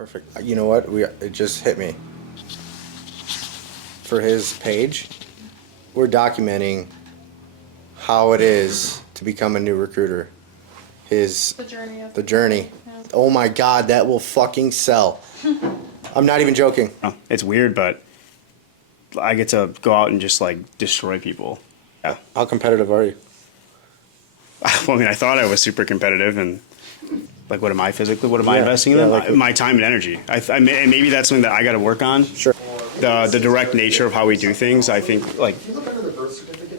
Perfect. You know what? It just hit me. For his page, we're documenting how it is to become a new recruiter. The journey. Yeah. Oh my God, that will fucking sell. I'm not even joking. It's weird, but I get to go out and just like destroy people. Yeah. How competitive are you? Well, I mean, I thought I was super competitive, and like, what am I physically? What am I investing in? like my time and energy. And maybe that's something that I got to work on. Sure. The direct nature of how we do things. I think like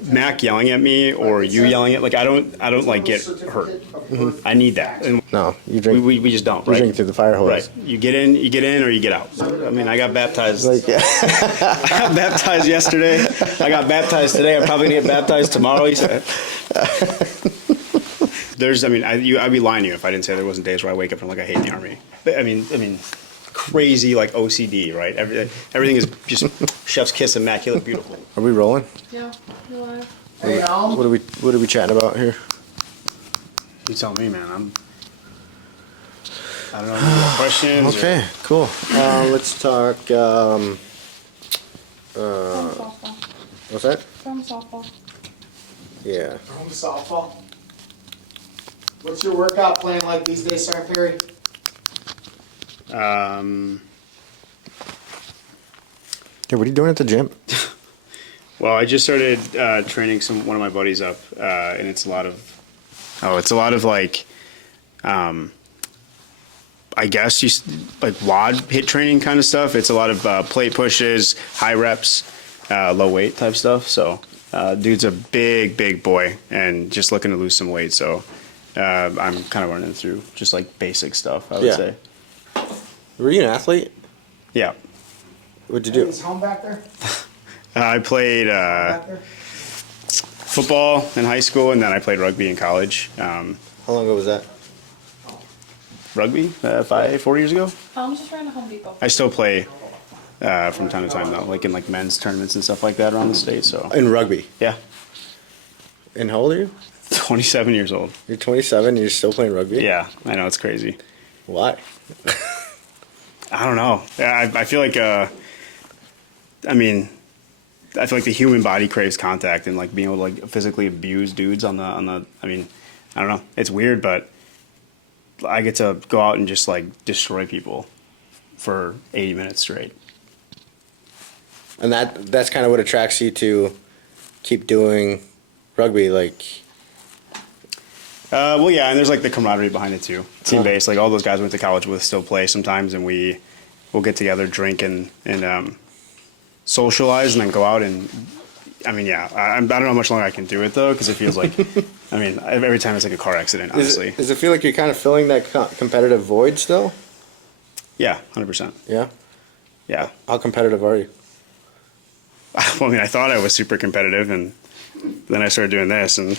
Mac yelling at me or you yelling at, like, I don't like get hurt. Mm-hmm. I need that. And No, you drink. we just don't. You Right. drink through the fire hose. Right. You get in, or you get out. I mean, I got baptized. Like, yeah. I got baptized yesterday. I got baptized today. I'm probably gonna get baptized tomorrow. He said. I'd be lying to you if I didn't say there wasn't days where I wake up and I'm like, I hate the Army. But, I mean, crazy like OCD, right? Everything is just chef's kiss, immaculate, beautiful. Are we rolling? Yeah, you're live. What are we chatting about here? You tell me, man. I don't know. If you got questions. Okay, cool. Let's talk. From softball. What's that? From softball. Yeah. Home softball. What's your workout plan like these days, Sergeant Perry? Yeah, what are you doing at the gym? Well, I just started training one of my buddies up, and it's a lot of like, I guess like WOD hit training kind of stuff. It's a lot of plate pushes, high reps, low weight type stuff. So, dude's a big boy and just looking to lose some weight. So, I'm kind of running through just like basic stuff, I would say. Were you an athlete? Yeah. What'd you do? Is home back there? I played Back there? football in high school, and then I played rugby in college. How long ago was that? Rugby, 4 years ago. I'm just trying to Home Depot. I still play from time to time though, like in like men's tournaments and stuff like that around the state. So In rugby. yeah, And how old are you? 27 years old. You're 27 and you're still playing rugby? Yeah, I know, it's crazy. Why? I don't know. I feel like I feel like the human body craves contact, and like being able to like physically abuse dudes on the. I mean, I don't know. It's weird, but I get to go out and just like destroy people for 80 minutes straight. And that's kind of what attracts you to keep doing rugby, like. Well, yeah, and there's like the camaraderie behind it too. Team based, like all those guys I went to college with still play sometimes, and we'll get together, drink, and socialize, and then go out and. I mean, yeah, I don't know how much longer I can do it though, because it feels like, I mean, every time it's like a car accident, honestly. Does it feel like you're kind of filling that competitive void still? Yeah, 100%. Yeah. Yeah. How competitive are you? Well, I mean, I thought I was super competitive, and then I started doing this, and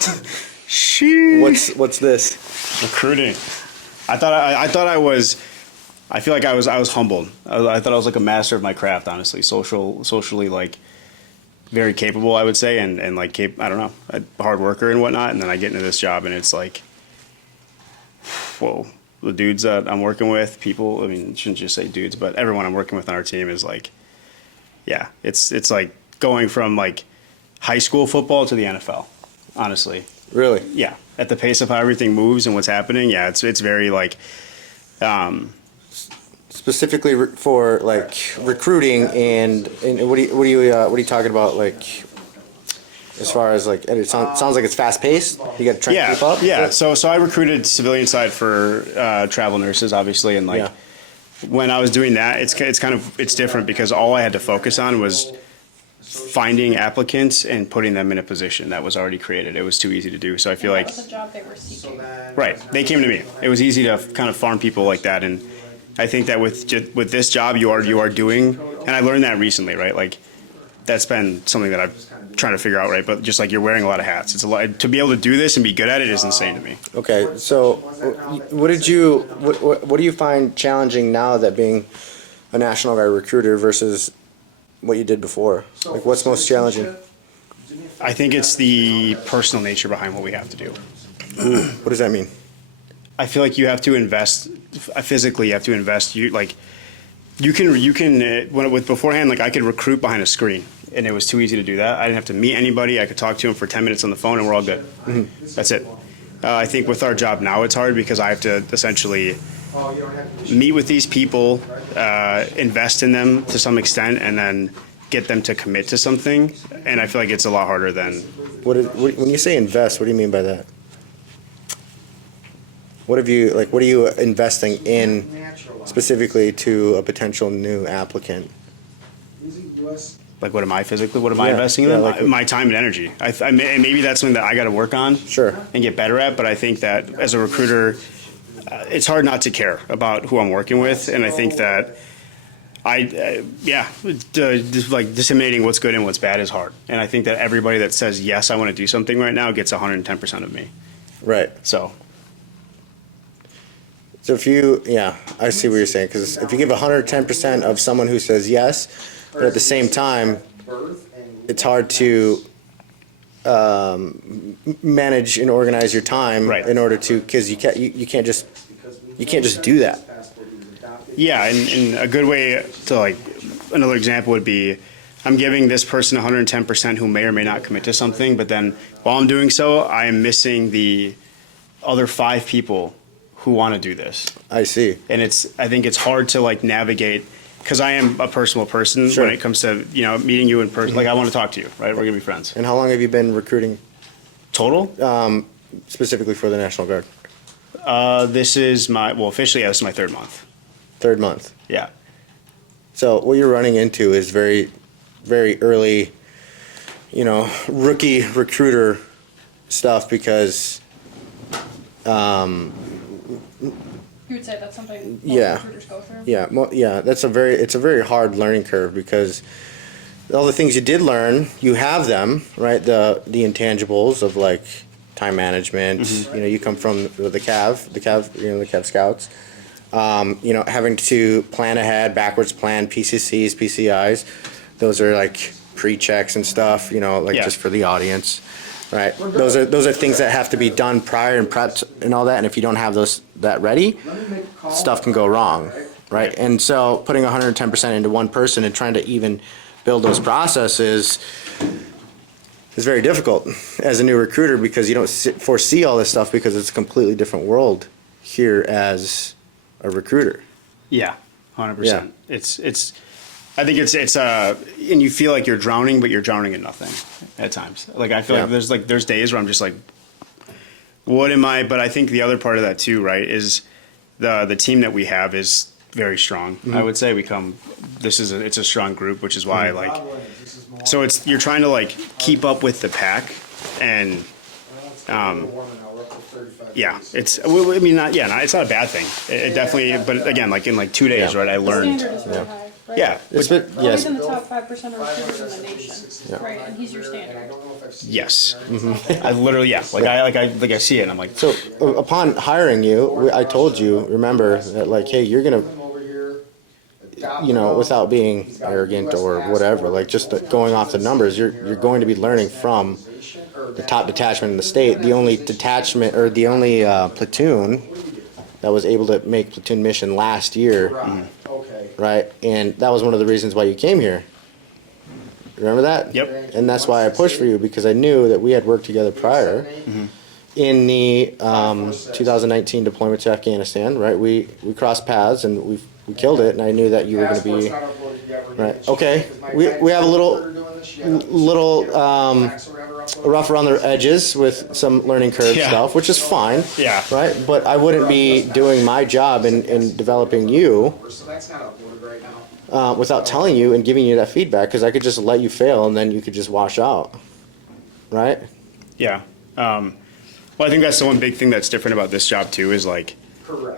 What's this? recruiting. I thought I was. I feel like I was humbled. I thought I was like a master of my craft, honestly. Socially, like very capable, I would say, and like I don't know, a hard worker and whatnot. And then I get into this job, and it's like, whoa, the dudes that I'm working with, people. I mean, shouldn't just say dudes, but everyone I'm working with on our team is like, yeah, it's like going from like high school football to the NFL, honestly. Really? Yeah, at the pace of how everything moves and what's happening, yeah, it's very like, Specifically for like recruiting and what are you talking about, like as far as like, and it sounds like it's fast paced. You got to try to keep up. Yeah. So I recruited civilian side for travel nurses, obviously, and like when I was doing that, it's different because all I had to focus on was finding applicants and putting them in a position that was already created. It was too easy to do. So I feel like That was a job they were seeking. right, they came to me. It was easy to kind of farm people like that, and I think that with this job you are doing, and I learned that recently, right? Like that's been something that I'm trying to figure out, right? But just like you're wearing a lot of hats. It's a lot to be able to do this and be good at it is insane to me. Okay, so what do you find challenging now that being a National Guard recruiter versus what you did before? Like, what's most challenging? I think it's the personal nature behind what we have to do. What does that mean? I feel like you have to invest physically. You have to invest. You can with beforehand, like I could recruit behind a screen, and it was too easy to do that. I didn't have to meet anybody. I could talk to him for 10 minutes on the phone, and we're all good. That's it. I think with our job now, it's hard because I have to essentially meet with these people, invest in them to some extent, and then get them to commit to something. And I feel like it's a lot harder than. When you say invest, what do you mean by that? What are you investing in specifically to a potential new applicant? Like, what am I investing in? Yeah, My time and energy. And maybe that's something that I got to work on. Sure. And get better at. But I think that as a recruiter, it's hard not to care about who I'm working with. And I think that disseminating what's good and what's bad is hard. And I think that everybody that says, yes, I want to do something right now gets 110% of me. Right. So if I see what you're saying, because if you give 110% of someone who says yes, but at the same time, it's hard to manage and organize your time in order to, because you can't just do that. Yeah, and a good way to another example would be, I'm giving this person 110% who may or may not commit to something, but then while I'm doing so, I am missing the other 5 people who want to do this. I see. And I think it's hard to navigate, because I am a personal person when it comes to meeting you in person. I want to talk to you, right? We're gonna be friends. And how long have you been recruiting? Total? Specifically for the National Guard. This is officially this is my 3rd month. 3rd month. Yeah. So what you're running into is very, very early, rookie recruiter stuff, because You would say that's something most Yeah. recruiters go through? yeah, it's a very hard learning curve, because all the things you did learn, you have them, right? The intangibles of time management. You come from the Cav, the Cav Scouts. Having to plan ahead, backwards plan, PCCs, PCIs. Those are pre-checks and stuff. Just for the audience, right? Those are things that have to be done prior and prepped and all that. And if you don't have that ready, stuff can go wrong, right? And so putting 110% into one person and trying to even build those processes is very difficult as a new recruiter, because you don't foresee all this stuff, because it's a completely different world here as a recruiter. Yeah, 100%. It's. I think it's and you feel like you're drowning, but you're drowning in nothing at times. I feel like there's days where I'm just what am I? But I think the other part of that too, right, is the team that we have is very strong. I would say it's a strong group, which is why so you're trying to keep up with the pack, and it's it's not a bad thing. It definitely, but again, in 2 days, right, I The learned. standard is really high, right? Yeah. We're always in the top 5% of recruiters in the nation, right? And he's your standard. Yes. I literally, I see it and I'm like, So upon hiring you, I told you, remember, that hey, you're gonna, without being arrogant or whatever, just going off the numbers, you're going to be learning from the top detachment in the state. The only detachment, or the only platoon that was able to make platoon mission last year, right? And that was one of the reasons why you came here. Remember that? Yep. And that's why I pushed for you, because I knew that we had worked together prior in the 2019 deployment to Afghanistan, right? We crossed paths and we killed it, and I knew that you were going to be right. Okay, we have a little rough around the edges with some learning curve stuff, which is fine. Yeah. Right, but I wouldn't be doing my job in developing you without telling you and giving you that feedback, because I could just let you fail and then you could just wash out. Right. Yeah. Well, I think that's the one big thing that's different about this job too, is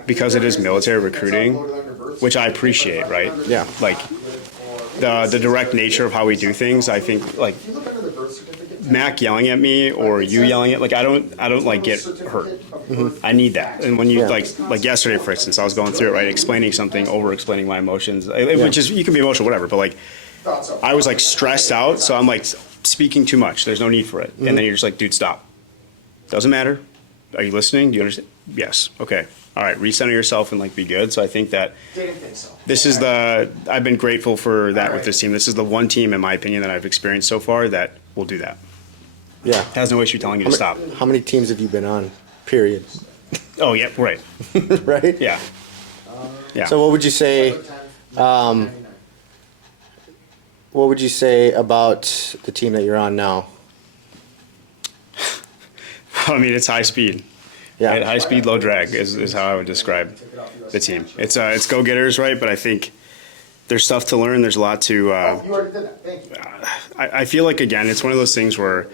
because it is military recruiting, which I appreciate, right? Yeah. The direct nature of how we do things, I think Mac yelling at me or you yelling at I don't get hurt. I need that. And when you like yesterday, for instance, I was going through it, right, explaining something, over explaining my emotions, which is, you can be emotional, whatever, but I was stressed out, so I'm speaking too much. There's no need for it. And then you're just dude, stop. Doesn't matter. Are you listening? Do you understand? Yes. Okay. All right. Recenter yourself and like be good. So I think that Didn't think so. this is I've been grateful for that with this team. This is the one team, in my opinion, that I've experienced so far that will do that. Yeah. Has no issue telling you to stop. How many teams have you been on? Period. Oh, yeah. Right. Right? Yeah. Yeah. So what would you say? What would you say about the team that you're on now? I mean, it's high speed. Yeah. Right? High speed, low drag is how I would describe the team. It's go getters, right? But I think there's stuff to learn. There's a lot to. You already did that, thank you. I feel like again, it's one of those things where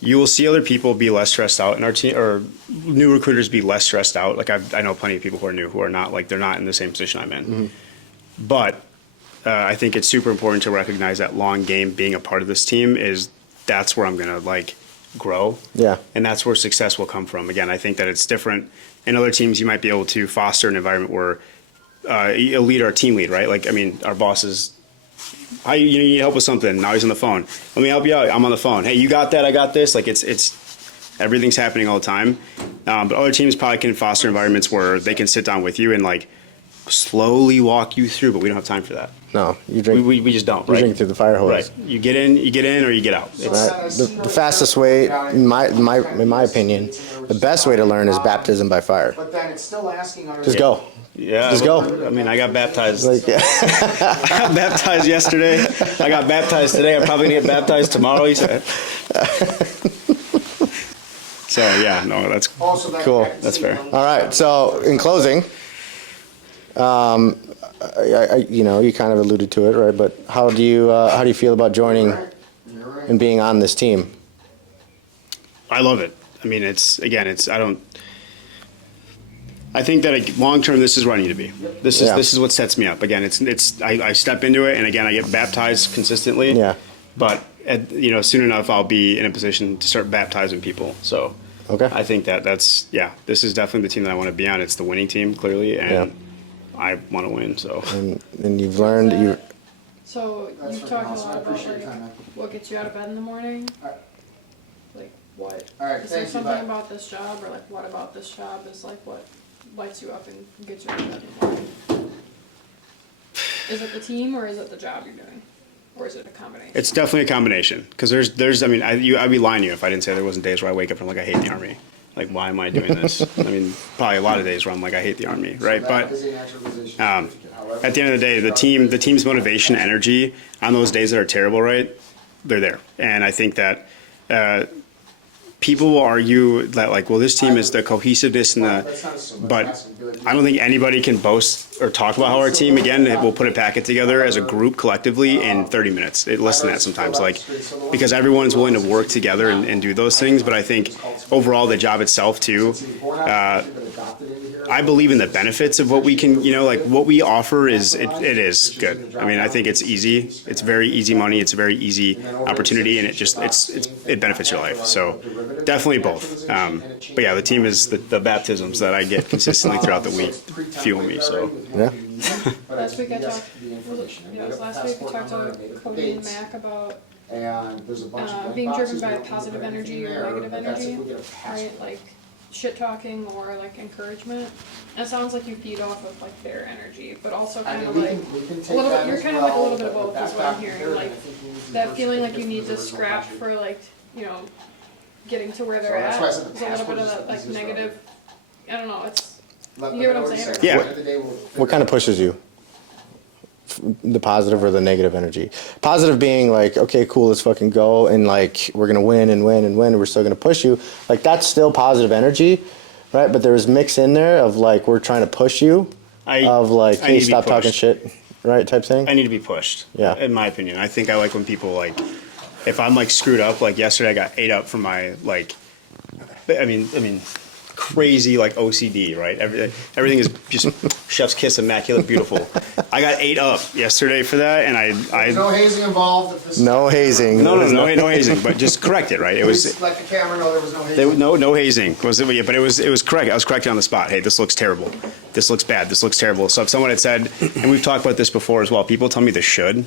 you will see other people be less stressed out in our team, or new recruiters be less stressed out. Like I know plenty of people who are new who are not like they're not in the same position I'm in. Mm-hmm. But I think it's super important to recognize that long game being a part of this team that's where I'm gonna like grow. Yeah. And that's where success will come from. Again, I think that it's different. In other teams, you might be able to foster an environment where a leader, a team lead, right? Like, I mean, our boss is, you need help with something. Now he's on the phone. Let me help you out. I'm on the phone. Hey, you got that? I got this. Like, it's everything's happening all the time. But other teams probably can foster environments where they can sit down with you and like slowly walk you through, but we don't have time for that. No, you drink. We just don't. You Right? drink through the fire hose. Right. You get in, or you get out. It's, The fastest way, in my opinion, the best way to learn is baptism by fire. But then it's still asking under. Just go. yeah. Just go. I mean, I got baptized. Like, yeah. I got baptized yesterday. I got baptized today. I'm probably gonna get baptized tomorrow. He said. So yeah, no, that's Also, that Cool. I can That's see fair. on- All right. So in closing, you kind of alluded to it, right? But how do you feel about joining You're right. and being on this team? I love it. I mean, I think that long term, this is where I need to be. This is what sets me up. Again, I step into it, and again, I get baptized consistently. Yeah. But soon enough, I'll be in a position to start baptizing people. So Okay. I think this is definitely the team that I want to be on. It's the winning team, clearly, and Yeah. I want to win. So And you've learned you. So That's you've freaking talked a awesome. I lot about appreciate your like time, man. what gets you out of bed in the morning. Alright. Like what? Alright, Is there thank you, something bye. about this job, or like what about this job is like what lights you up and gets you out of bed in the morning? Is it the team, or is it the job you're doing, or is it a combination? it's definitely a combination. Because there's I mean, I'd be lying to you if I didn't say there wasn't days where I wake up and I'm like, I hate the Army. Like, why am I doing this? I mean, probably a lot of days where I'm like, I hate the Army, right? So But that is an actualization. However, at the end of the day, the team's motivation, energy on those days that are terrible, right? They're there, and I think that people will argue that like, well, this team is the cohesiveness and That's not assuming, but that's asking. Be like, I don't think anybody can boast or talk about how our team again will put a packet together as a group collectively in 30 minutes. Less than that sometimes, like because everyone's willing to work together and do those things. But I think overall the job itself too. I believe in the benefits of what we can, like what we offer is it is good. I mean, I think it's easy. It's very easy money. It's a very easy opportunity, and it benefits your life. So definitely both. But yeah, the team is the baptisms that I get consistently throughout the week fuel me. So Yeah. Last week I talked. It was last week we talked to Cody and Mac about And there's a bunch of being driven by boxes positive we don't energy put in or there, negative but that's if energy, we get a pass. right? Like shit talking or like encouragement. And it sounds like you feed off of like their energy, but also I kind mean, of we like can a take little that bit. You're as kind of like a well, little bit of but both, that is what I'm back hearing. there, Like I think we use the that first feeling like thing you need to because there was no scrap budget. for like getting to where So they're that's at. why I said the There's a little password bit of is that like easiest negative. I don't know. It's Let You get what I'm them saying, know or- at the Yeah. end of the day, we'll What kind of pushes you? The positive or the negative energy? Positive being like, okay, cool, let's fucking go, and like we're gonna win and win and win, and we're still gonna push you. Like that's still positive energy, right? But there's mix in there of like we're trying to push you, of like, I hey, need to be stop talking pushed. shit, right? Type thing. I need to be pushed. Yeah. In my opinion, I think I like when people like, if I'm like screwed up, like yesterday I got ate up from my like, I mean, crazy like OCD, right? Everything is just chef's kiss, immaculate, beautiful. I got ate up yesterday for that, and There's no hazing involved. If this No hazing. no hazing, but just correct it, right? It was Please let the camera know there was no hazing. no hazing. Was it? Yeah, but it was correct. I was corrected on the spot. Hey, this looks terrible. This looks bad. This looks terrible. So if someone had said, and we've talked about this before as well, people tell me this should, and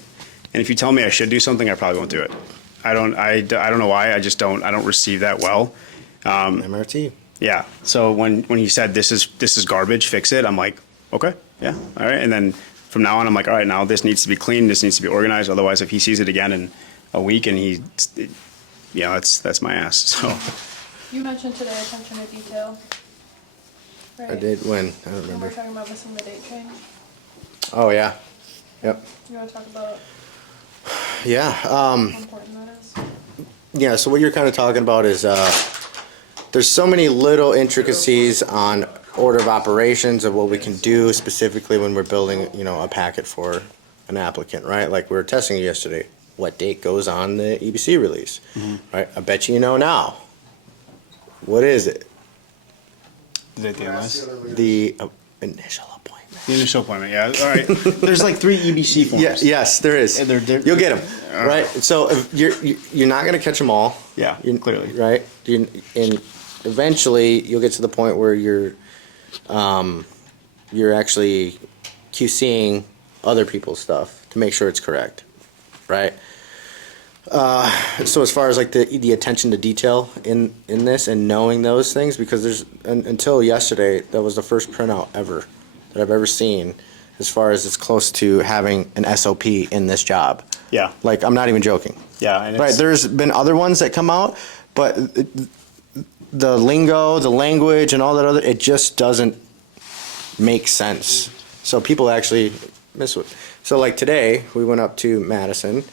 if you tell me I should do something, I probably won't do it. I don't know why. I don't receive that well. MRT. Yeah. So when he said this is garbage, fix it, I'm like, okay, yeah, all right. And then from now on, I'm like, all right, now this needs to be clean, this needs to be organized. Otherwise, if he sees it again in a week and that's my ass. So You mentioned today attention to detail. Right. I did when, I don't When we're remember. talking about missing the date change. Oh, yeah. Yep. You want to talk about Yeah. how important that is? Yeah, so what you're kind of talking about is there's so many little intricacies on order of operations of what we can do specifically when we're building, a packet for an applicant, right? Like we were testing yesterday. What date goes on the EBC release, right? I bet you know now. What is it? is it the MS? The initial appointment. The initial appointment. Yeah. All right. There's like 3 EBC forms. Yeah, yes, there is. And they're You'll get them, right? So if you're not gonna catch them all. Yeah, clearly. Right. And eventually you'll get to the point where you're actually QCing other people's stuff to make sure it's correct, right? So as far as like the attention to detail in this and knowing those things, because there's until yesterday that was the first printout ever that I've ever seen as far as it's close to having an SOP in this job. Yeah. Like I'm not even joking. Yeah. And Right, there's been other ones that come out, but the lingo, the language, and all that other, it just doesn't make sense. So people actually miss it. So like today, we went up to Madison.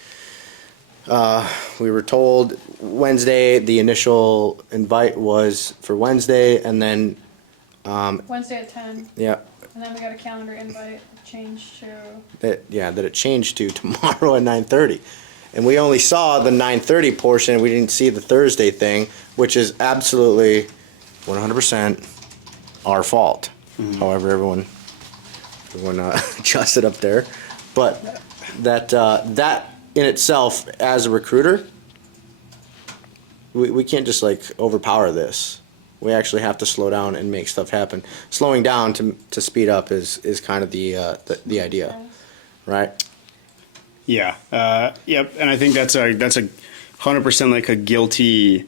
We were told Wednesday, the initial invite was for Wednesday, and then, Wednesday at 10, yeah, and then we got a calendar invite change to. that it changed to tomorrow at 9:30. And we only saw the 9:30 portion, we didn't see the Thursday thing, which is absolutely 100% our fault. However, everyone adjusted up there. But that in itself, as a recruiter, we can't just like overpower this. We actually have to slow down and make stuff happen. Slowing down to speed up is kind of the idea, right? Yeah. Yep. And I think that's a 100% like a guilty,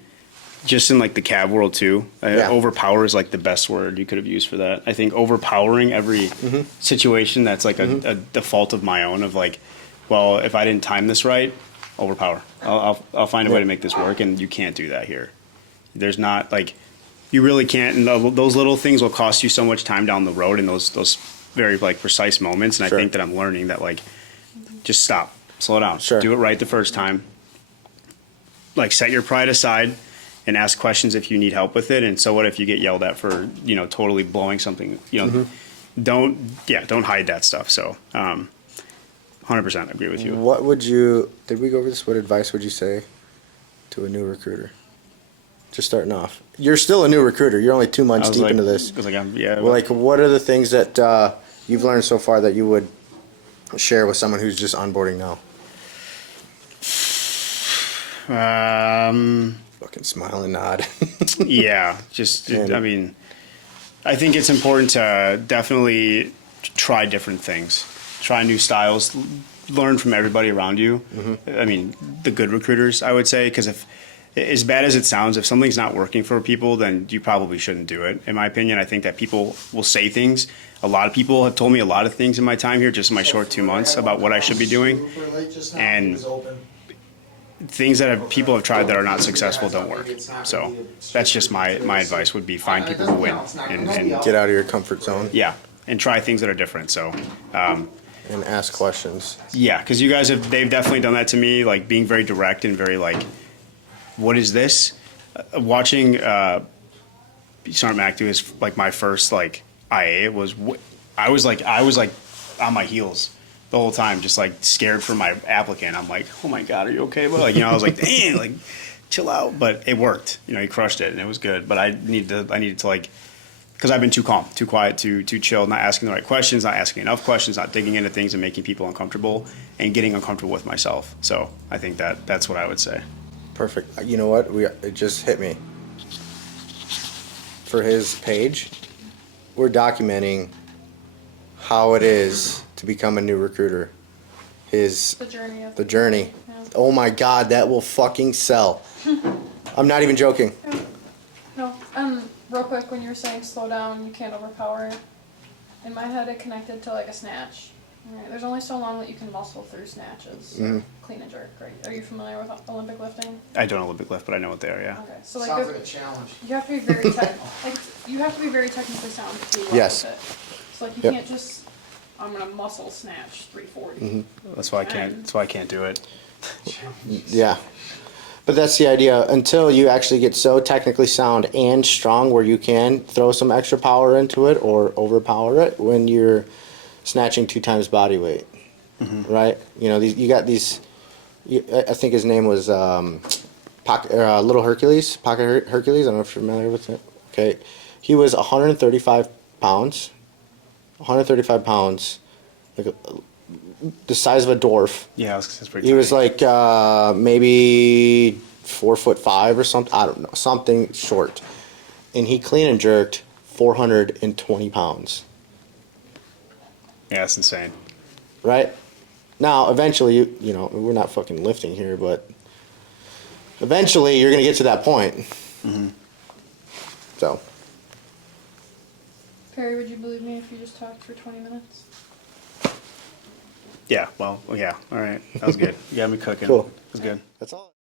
just in like the cab world too. Yeah. Overpower is like the best word you could have used for that. I think overpowering every situation that's like a default of my own of like, well, if I didn't time this right, overpower. I'll find a way to make this work, and you can't do that here. There's not like, you really can't. And those little things will cost you so much time down the road in those very like precise moments. And Sure. I think that I'm learning that like, just stop, slow down, Sure. do it right the first time. Like set your pride aside and ask questions if you need help with it. And so what if you get yelled at for totally blowing something? Don't hide that stuff. So 100% agree with you. What did we go over this? What advice would you say to a new recruiter? Just starting off. You're still a new recruiter. You're only 2 months deep into this. I was like, yeah. Well, like, what are the things that you've learned so far that you would share with someone who's just onboarding now? Fucking smile and nod. Yeah, I think it's important to definitely try different things, try new styles, learn from everybody around you. I mean, the good recruiters, I would say, because if, as bad as it sounds, if something's not working for people, then you probably shouldn't do it. In my opinion, I think that people will say things. A lot of people have told me a lot of things in my time here, just in my short 2 months, about what I should be doing. And things that people have tried that are not successful don't work. So that's just my advice would be find people who win and Get out of your comfort zone yeah, and try things that are different. So and ask questions. yeah, because you guys they've definitely done that to me, like being very direct and very like, what is this? Watching Sergeant Mac do his like my first like IA I was like on my heels the whole time, just like scared for my applicant. I'm like, oh my god, are you okay? But like I was like, dang, like chill out. But it worked. He crushed it and it was good. But I needed to like, because I've been too calm, too quiet, too chill, not asking the right questions, not asking enough questions, not digging into things and making people uncomfortable and getting uncomfortable with myself. So I think that's what I would say. Perfect. You know what? It just hit me. For his page, we're documenting how it is to become a new recruiter. The journey of The journey. Yeah. Oh my god, that will fucking sell. I'm not even joking. No, real quick, when you were saying slow down, you can't overpower. In my head, it connected to like a snatch. Right. There's only so long that you can muscle through snatches, clean and jerk. Right? Are you familiar with Olympic lifting? I don't Olympic lift, but I know what they are. Yeah. Okay, so like, Sounds like a challenge. you have to be very you have to be very technically sound to do well Yes. with it. So like, you Yep. can't just I'm gonna muscle snatch 340. That's why I can't. That's why I can't do it. Yeah. But that's the idea. Until you actually get so technically sound and strong where you can throw some extra power into it or overpower it when you're snatching 2 times body weight, right? You know, you got these. I think his name was Little Hercules, Pocket Hercules. I don't know if you're familiar with it. Okay, he was 135 pounds. 135 pounds, like the size of a dwarf. Yeah, that's pretty. He was tiny. like maybe 4'5" or something. I don't know, something short. And he clean and jerked 420 pounds. Yeah, that's insane. Right? Now, eventually, you know, we're not fucking lifting here, but eventually you're gonna get to that point. So. Perry, would you believe me if you just talked for 20 minutes? Yeah. Well. Yeah. All right. That was good. You got me cooking. Cool. It was good. That's all.